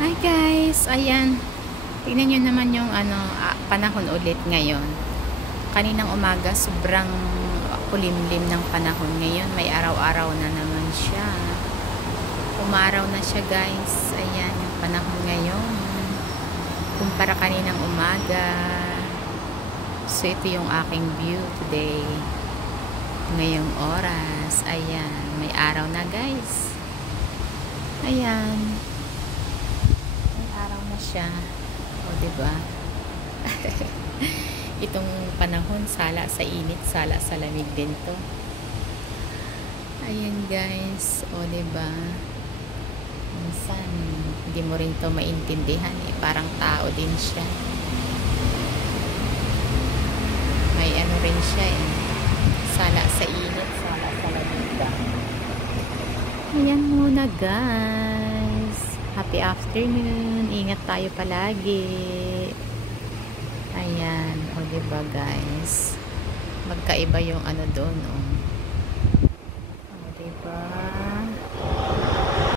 Hi guys, ayan. Tingnan nyo naman yung panahon ulit ngayon. Kaninang umaga sobrang kulimlim ng panahon. Ngayon may araw-araw na naman siya. Umaraw na siya guys. Ayan yung panahon ngayon. Kumpara kaninang umaga. So ito yung aking view today. Ngayong oras. Ayan, may araw na guys. Ayan. Araw na siya. O, diba? Itong panahon, sala sa init, sala sa lamig din to. Ayan guys. O, diba? Minsan, hindi mo rin to maintindihan eh. Parang tao din siya. May ano rin siya eh. Sala sa init, sala sa lamig. Ayan muna guys. Happy afternoon. Ingat tayo palagi. Ayan. O diba guys. Magkaiba yung ano doon. Oh.